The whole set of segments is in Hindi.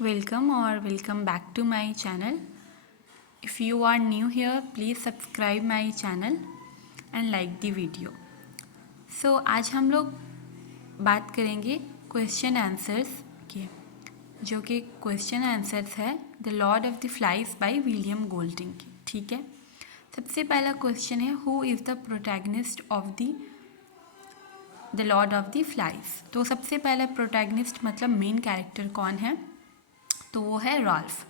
Welcome or welcome back to my channel. If you are new here, please subscribe my channel and like the video. So आज हम लोग बात करेंगे क्वेश्चन आंसर्स के, जो कि क्वेश्चन आंसर्स है the Lord of the flies by William Golding के। ठीक है, सबसे पहला क्वेश्चन है who is the protagonist of the Lord of the Flies. तो सबसे पहला प्रोटैगनिस्ट मतलब मेन कैरेक्टर कौन है, तो वो है Ralph.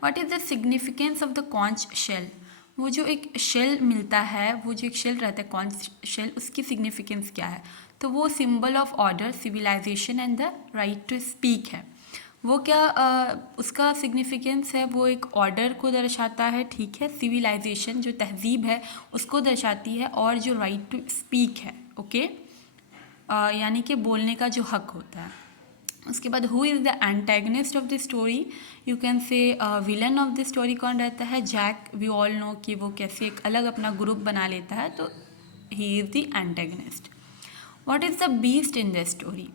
What is the significance of the conch shell. वो जो एक शेल मिलता है, वो जो एक शेल रहता है कॉन्च शेल, उसकी सिग्निफिकेंस क्या है, तो वो symbol of order, civilisation and the right to speak है। वो क्या उसका सिग्निफिकेंस है, वो एक ऑर्डर को दर्शाता है, ठीक है, सिविलाइजेशन जो तहजीब है उसको दर्शाती है, और जो राइट टू स्पीक है, ओके, यानी कि बोलने का जो हक होता है। उसके बाद who is the antagonist of the story, you can say villain of the story कौन रहता है, जैक। वी ऑल नो कि वो कैसे एक अलग अपना ग्रुप बना लेता है, तो he is the antagonist. What is the beast in the story,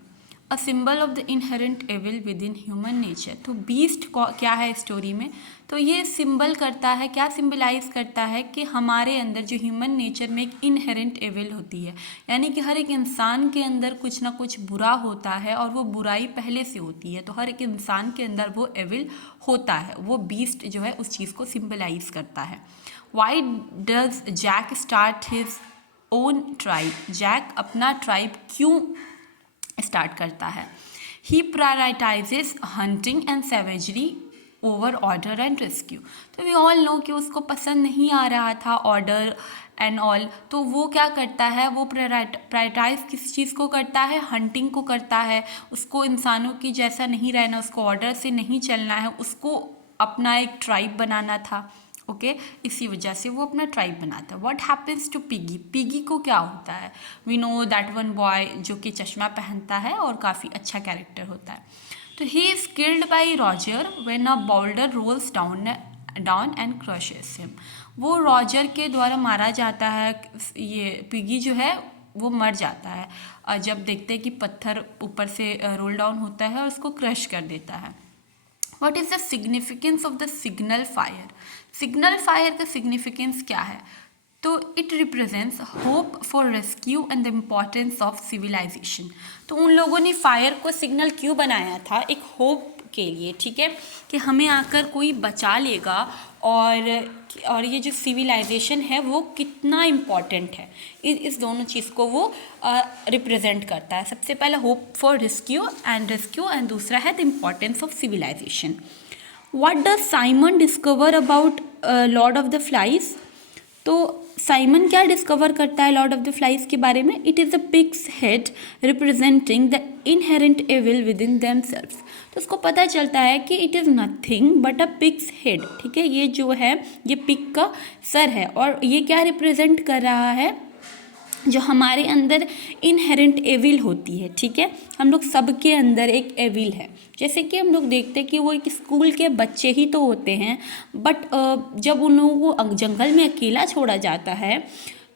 a symbol of the inherent evil within human nature. तो बीस्ट क्या है स्टोरी में, तो ये सिंबल करता है, क्या सिंबलाइज करता है कि हमारे अंदर जो ह्यूमन नेचर में एक इनहेरेंट एविल होती है, यानी कि हर एक इंसान के अंदर कुछ ना कुछ बुरा होता है और वो बुराई पहले से होती है, तो हर एक इंसान के अंदर वो एविल होता है। वो बीस्ट जो है उस चीज़ को सिंबलाइज करता है। Why does Jack start his own tribe. Jack अपना ट्राइब क्यों स्टार्ट करता है। He prioritises hunting and savagery over order and rescue. तो वी ऑल नो कि उसको पसंद नहीं आ रहा था ऑर्डर एंड ऑल, तो वो क्या करता है, वो प्रायोरिटाइज किस चीज़ को करता है, हंटिंग को करता है। उसको इंसानों की जैसा नहीं रहना, उसको ऑर्डर से नहीं चलना है, उसको अपना एक ट्राइब बनाना था, ओके इसी वजह से वो अपना ट्राइब बनाता है। What happens to Piggy. Piggy को क्या होता है, we know that one boy जो कि चश्मा पहनता है और काफ़ी अच्छा कैरेक्टर होता है। तो he is killed by Roger when a boulder rolls down and crushes him. वो रॉजर के द्वारा मारा जाता है। ये पिगी जो है वो मर जाता है जब देखते हैं कि पत्थर ऊपर से रोल डाउन होता है और उसको क्रश कर देता है। What is the significance of the signal fire. Signal fire का सिग्निफिकेंस क्या है, तो it represents hope for rescue and the importance of civilisation. तो उन लोगों ने फायर को सिग्नल क्यों बनाया था, एक होप के लिए, ठीक है, कि हमें आकर कोई बचा लेगा और ये जो सिविलाइजेशन है वो कितना इम्पॉर्टेंट है, इस दोनों चीज़ को वो रिप्रेजेंट करता है। सबसे पहला होप फॉर रेस्क्यू एंड दूसरा है the importance of civilisation. What does Simon discover about Lord of the Flies. तो साइमन क्या डिस्कवर करता है लॉर्ड ऑफ द फ्लाइज के बारे में, it is a pig's head representing the inherent evil within themselves. तो उसको पता चलता है कि it is nothing but a pig's head, ठीक है, ये जो है ये पिग का सर है, और ये क्या रिप्रेजेंट कर रहा है, जो हमारे अंदर इनहेरेंट एविल होती है, ठीक है, हम लोग सबके अंदर एक एविल है। जैसे कि हम लोग देखते हैं कि वो एक स्कूल के बच्चे ही तो होते हैं, बट जब उन लोगों को जंगल में अकेला छोड़ा जाता है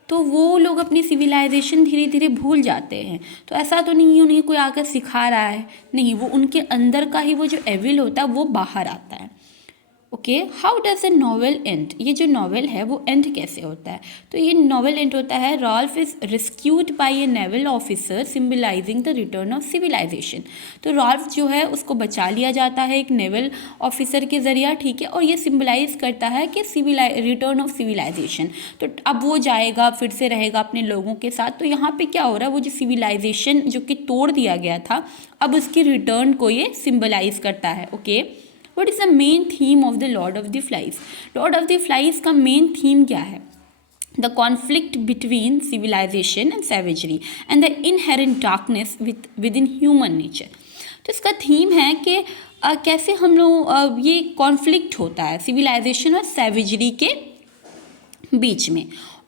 तो वो लोग अपनी सिविलाइजेशन धीरे धीरे भूल जाते हैं। तो ऐसा तो नहीं उन्हें कोई आकर सिखा रहा है, नहीं, वो उनके अंदर का ही वो जो एविल होता है वो बाहर आता है। Okay, how does a novel and. ये जो नॉवेल है वो एंड कैसे होता है, तो ये नॉवेल एंड होता है Ralph is rescued by a naval officer symbolising the return of civilisation. तो रॉल्फ जो है उसको बचा लिया जाता है एक नेवल ऑफिसर के ज़रिए, ठीक है, और ये सिम्बलाइज करता है कि रिटर्न ऑफ सिविलाइजेशन। तो अब वो जाएगा फिर से रहेगा अपने लोगों के साथ। तो यहाँ पे क्या हो रहा है, वो जो सिविलाइजेशन जो कि तोड़ दिया गया था, अब उसकी रिटर्न को ये सिम्बलाइज करता है। Okay, What is the main theme of the Lord of the Flies? Lord of the Flies का main theme क्या है? The conflict between civilization and savagery and the inherent darkness within human nature. तो इसका थीम है कि कैसे हम लोग ये कॉन्फ्लिक्ट होता है सिविलाइजेशन और सैवेजरी के बीच में,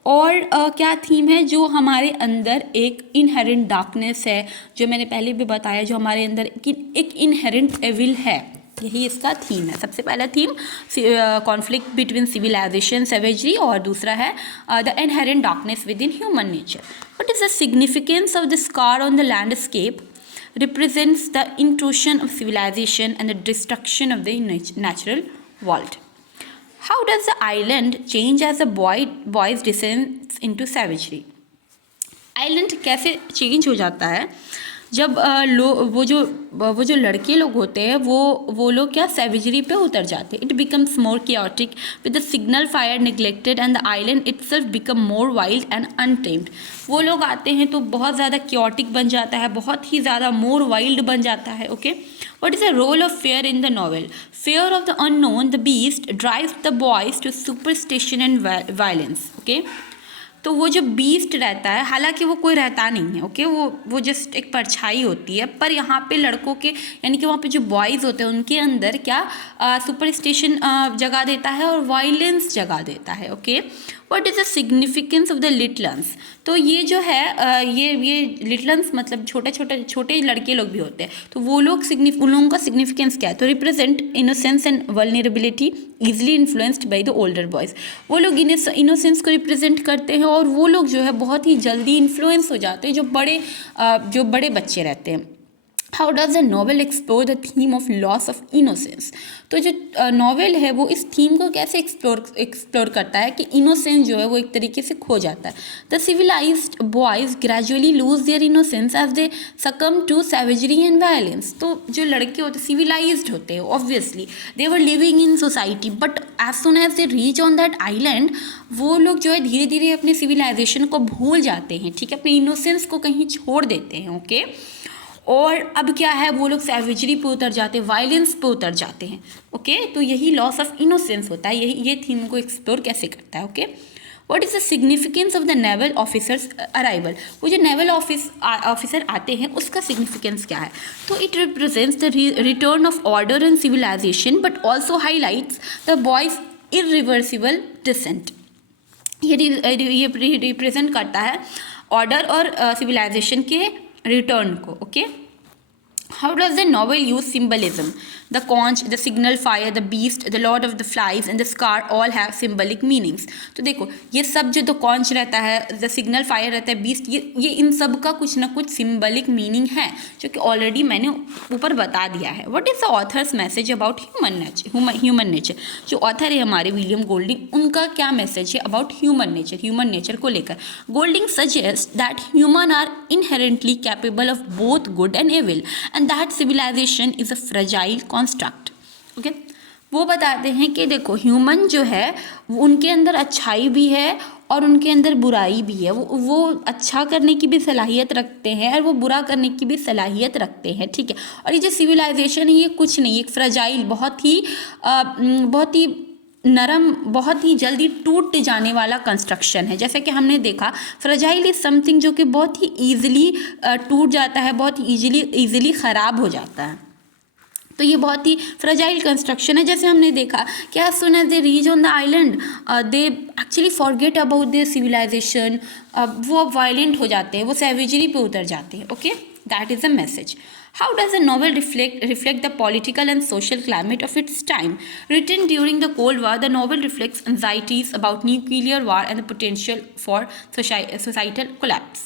और क्या थीम है, जो हमारे अंदर एक इनहेरेंट डार्कनेस है, जो मैंने पहले भी बताया, जो हमारे अंदर एक इनहेरेंट एविल है, यही इसका थीम है। सबसे पहला थीम कॉन्फ्लिक्ट बिटवीन सिविलाइजेशन सैवेजरी, और दूसरा है the inherent darkness with in human nature. What is the significance of the scar on the landscape. represents the intrusion of civilization and the destruction of the natural world. How does the island change as the boys descends into savagery? Island कैसे चेंज हो जाता है जब वो जो लड़के लोग होते हैं वो लोग क्या सैवेजरी पे उतर जाते हैं. It becomes more chaotic with the signal fire neglected and the island itself become more wild and untamed. वो लोग आते हैं तो बहुत ज़्यादा chaotic बन जाता है, बहुत ही ज़्यादा more wild बन जाता है. Okay, what is the role of fear in the novel? Fear of the unknown, the beast, drives the boys to superstition and violence. Okay, तो वो जो बीस्ट रहता है, हालांकि वो कोई रहता नहीं है. ओके, वो जस्ट एक परछाई होती है, पर यहाँ पे लड़कों के यानी कि वहाँ पे जो बॉयज़ होते हैं उनके अंदर क्या सुपरस्टिशन जगा देता है और वायलेंस जगा देता है. Okay, what is the significance of the littluns? तो ये जो है ये लिटलन्स मतलब छोटे लड़के लोग भी होते हैं, तो वो लोग उन लोगों का सिग्निफिकेंस क्या है? तो represent innocence and vulnerability easily influenced by the older boys. वो लोग इनोसेंस को रिप्रेजेंट करते हैं और वो लोग जो है बहुत ही जल्दी इन्फ्लुएंस हो जाते हैं जो बड़े बच्चे रहते हैं. How does the novel explore the theme of loss of innocence? तो जो नॉवेल है वो इस थीम को कैसे एक्सप्लोर करता है कि इनोसेंस जो है वो एक तरीके से खो जाता है. The civilised boys gradually lose their innocence as they succumb to सैवेजरी and violence. तो जो लड़के होते हैं सिविलाइज्ड होते हैं, obviously they were living in society, but as soon as they reach on that island वो लोग जो है धीरे धीरे अपने सिविलाइजेशन को भूल जाते हैं. ठीक है, अपने इनोसेंस को कहीं छोड़ देते हैं. ओके, और अब क्या है, वो लोग सैवेजरी पे उतर जाते हैं, वायलेंस पे उतर जाते हैं. ओके, तो यही लॉस ऑफ इनोसेंस होता है, ये थीम को एक्सप्लोर कैसे करता है. Okay, what is the significance of the naval officers arrival? वो जो नेवल ऑफिसर आते हैं उसका सिग्निफिकेंस क्या है? तो it represents the return of order and civilisation but also highlights the boys' irreversible descent. ये रिप्रेजेंट करता है ऑर्डर और सिविलाइजेशन के रिटर्न को. Okay, how does the novel use symbolism? The conch, the signal fire, the beast, the Lord of the Flies and the scar all have symbolic meanings. तो देखो ये सब जो द कॉन्च रहता है, द सिग्नल फायर रहता है, बीस्ट, ये इन सब का कुछ ना कुछ सिम्बलिक मीनिंग है जो कि ऑलरेडी मैंने ऊपर बता दिया है. What is the author's message about human nature? जो ऑथर है हमारे विलियम गोल्डिंग, उनका क्या मैसेज है अबाउट ह्यूमन नेचर को लेकर? Golding suggest that human are inherently capable of both good and evil and that civilisation is a fragile construct. Okay, वो बताते हैं कि देखो ह्यूमन जो है उनके अंदर अच्छाई भी है और उनके अंदर बुराई भी है. वो अच्छा करने की भी सलाहियत रखते हैं और वो बुरा करने की भी सलाहियत रखते हैं. ठीक है, और ये जो सिविलाइजेशन है ये कुछ नहीं, एक फ्रेजाइल बहुत ही नरम, बहुत ही जल्दी टूट जाने वाला कंस्ट्रक्शन है. जैसे कि हमने देखा फ्रेजाइल इज समथिंग जो कि बहुत ही ईजिली टूट जाता है, बहुत ही ईजिली ख़राब हो जाता है. तो ये बहुत ही फ्रेजाइल कंस्ट्रक्शन है. जैसे हमने देखा कि as soon as they reach on the island they actually forget about their civilisation. वो वायलेंट हो जाते हैं, वो सैवेजरी पे उतर जाते हैं. Okay, that is a message. How does the novel reflect the political and social climate of its time? Written during the Cold War, the novel reflects anxieties about nuclear war and the potential for societal collapse.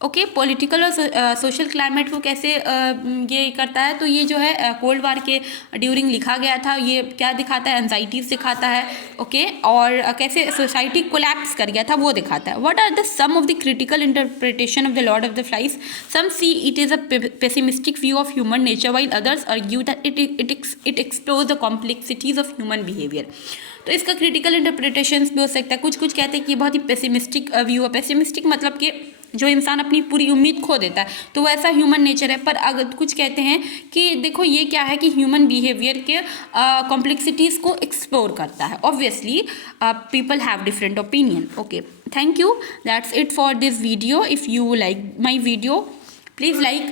Okay, political और सोशल क्लाइमेट को कैसे ये करता है? तो ये जो है कोल्ड वार के ड्यूरिंग लिखा गया था. ये क्या दिखाता है? एंजाइटीज दिखाता है. ओके, और कैसे सोसाइटी कोलैप्स कर गया था वो दिखाता है. What are the some of the critical interpretation of the Lord of the Flies? Some see it is a pessimistic view of human nature while others argue that it explores the complexities of human behaviour. तो इसका क्रिटिकल इंटरप्रिटेशंस भी हो सकता है. कुछ कहते हैं कि बहुत ही पेसिमिस्टिक व्यू है. पेसिमिस्टिक मतलब कि जो इंसान अपनी पूरी उम्मीद खो देता है, तो वैसा ह्यूमन नेचर है. पर अगर कुछ कहते हैं कि देखो ये क्या है कि ह्यूमन बिहेवियर के कॉम्प्लेक्सिटीज़ को एक्सप्लोर करता है. Obviously people have different opinion. Okay, thank you. That's it for this video. If you like my video, please like